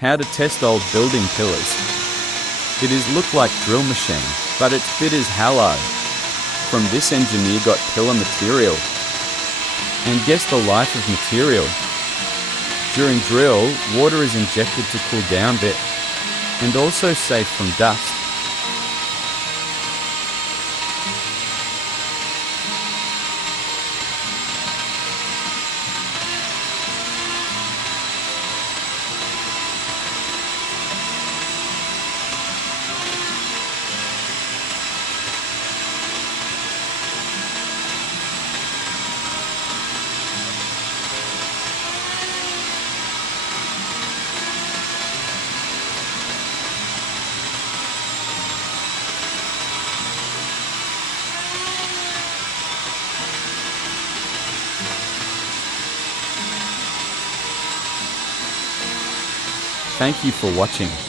How to test old building pillars. It is look like drill machine, but its bit is hollow. From this engineer got pillar material. And guess the life of material. During drill, water is injected to cool down bit, and also safe from dust. Thank you for watching.